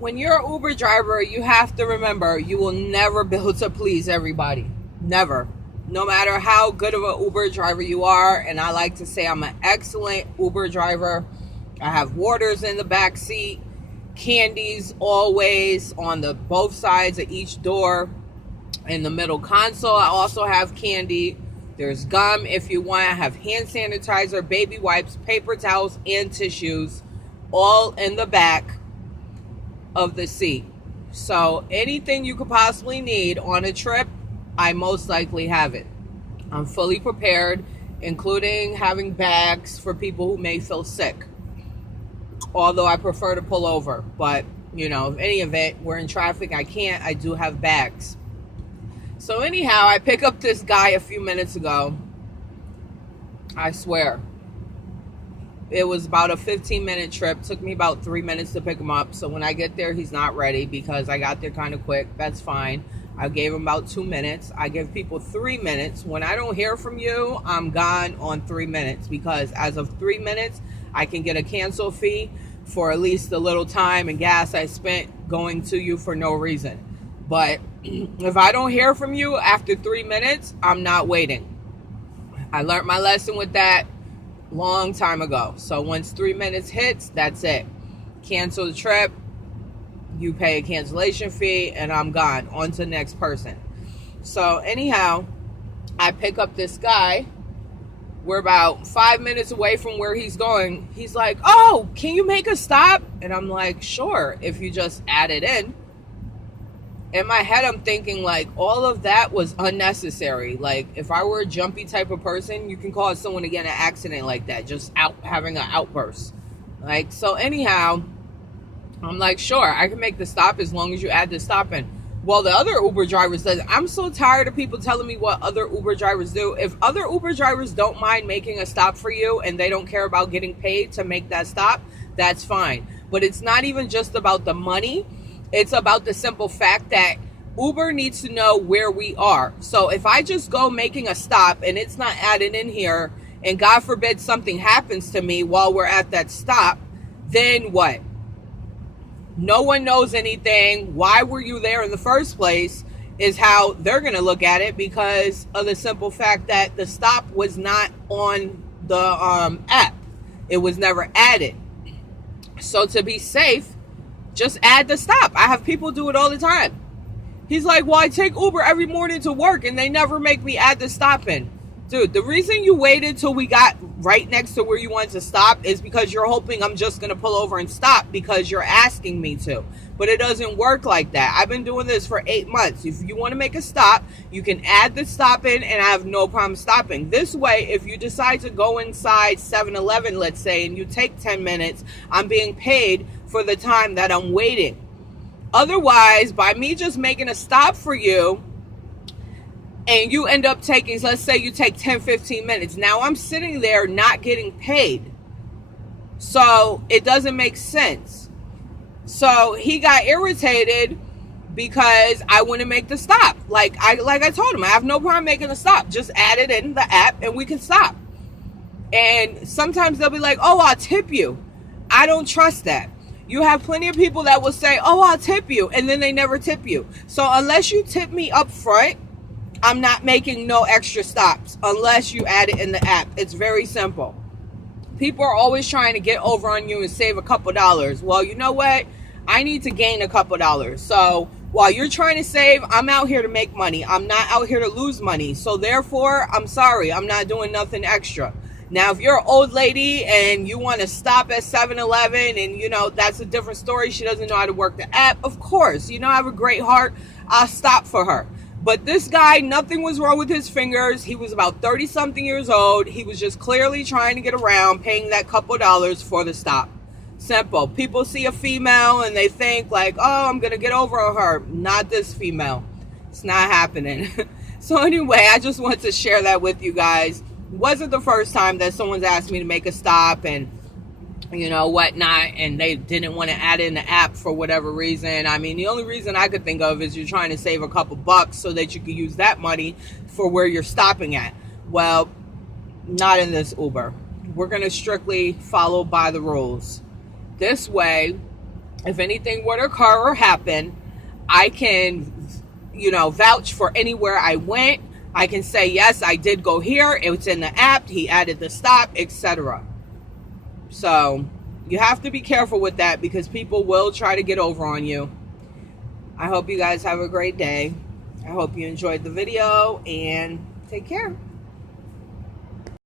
When you're an Uber driver, you have to remember you will never be able to please everybody. Never. No matter how good of an Uber driver you are, and I like to say I'm an excellent Uber driver. I have waters in the back seat, candies always on the both sides of each door. In the middle console, I also have candy. There's gum if you want. I have hand sanitizer, baby wipes, paper towels, and tissues all in the back of the seat. So anything you could possibly need on a trip, I most likely have it. I'm fully prepared, including having bags for people who may feel sick. Although I prefer to pull over, but if any event we're in traffic, I do have bags. So anyhow, I pick up this guy a few minutes ago. I swear. It was about a 15-minute trip. Took me about 3 minutes to pick him up. So when I get there, he's not ready because I got there kind of quick. That's fine. I gave him about 2 minutes. I give people 3 minutes. When I don't hear from you, I'm gone on 3 minutes because as of 3 minutes, I can get a cancel fee for at least the little time and gas I spent going to you for no reason. But if I don't hear from you after 3 minutes, I'm not waiting. I learned my lesson with that long time ago. So once 3 minutes hits, that's it. Cancel the trip, you pay a cancellation fee, and I'm gone. On to the next person. So anyhow, I pick up this guy. We're about 5 minutes away from where he's going. He's like, "Oh, can you make a stop?" And I'm like, "Sure, if you just add it in." In my head, I'm thinking, like, all of that was unnecessary. Like, if I were a jumpy type of person, you can cause someone to get in an accident like that, just having an outburst. Like, so anyhow, I'm like, sure, I can make the stop as long as you add the stop in. Well, the other Uber driver says, I'm so tired of people telling me what other Uber drivers do. If other Uber drivers don't mind making a stop for you and they don't care about getting paid to make that stop, that's fine. But it's not even just about the money. It's about the simple fact that Uber needs to know where we are. So if I just go making a stop and it's not added in here, and God forbid something happens to me while we're at that stop, then what? No one knows anything. Why were you there in the first place is how they're going to look at it because of the simple fact that the stop was not on the app. It was never added. So to be safe, just add the stop. I have people do it all the time. He's like, well, I take Uber every morning to work and they never make me add the stop in. Dude, the reason you waited till we got right next to where you wanted to stop is because you're hoping I'm just going to pull over and stop because you're asking me to. But it doesn't work like that. I've been doing this for 8 months. If you want to make a stop, you can add the stop in and I have no problem stopping. This way, if you decide to go inside 7-Eleven, let's say, and you take 10 minutes, I'm being paid for the time that I'm waiting. Otherwise, by me just making a stop for you, and you end up taking, let's say you take 10-15 minutes. Now I'm sitting there not getting paid. So it doesn't make sense. So he got irritated because I wouldn't make the stop. Like I told him, I have no problem making a stop. Just add it in the app and we can stop. And sometimes they'll be like, oh, I'll tip you. I don't trust that. You have plenty of people that will say, oh, I'll tip you. And then they never tip you. So unless you tip me up front, I'm not making no extra stops unless you add it in the app. It's very simple. People are always trying to get over on you and save a couple dollars. Well, you know what? I need to gain a couple dollars. So while you're trying to save, I'm out here to make money. I'm not out here to lose money. So therefore, I'm sorry. I'm not doing nothing extra. Now, if you're an old lady and you want to stop at 7-Eleven and, that's a different story. She doesn't know how to work the app. Of course, I have a great heart. I'll stop for her. But this guy, nothing was wrong with his fingers. He was about 30-something years old. He was just clearly trying to get around paying that couple dollars for the stop. Simple. People see a female and they think like, oh, I'm going to get over on her. Not this female. It's not happening. So anyway, I just wanted to share that with you guys. It wasn't the first time that someone's asked me to make a stop and whatnot, and they didn't want to add in the app for whatever reason. I mean, the only reason I could think of is you're trying to save a couple bucks so that you can use that money for where you're stopping at. Well, not in this Uber. We're going to strictly follow by the rules. This way, If anything were to occur or happen, I can, vouch for anywhere I went. I can say, yes, I did go here. It's in the app. He added the stop, etc. So you have to be careful with that because people will try to get over on you. I hope you guys have a great day. I hope you enjoyed the video and take care.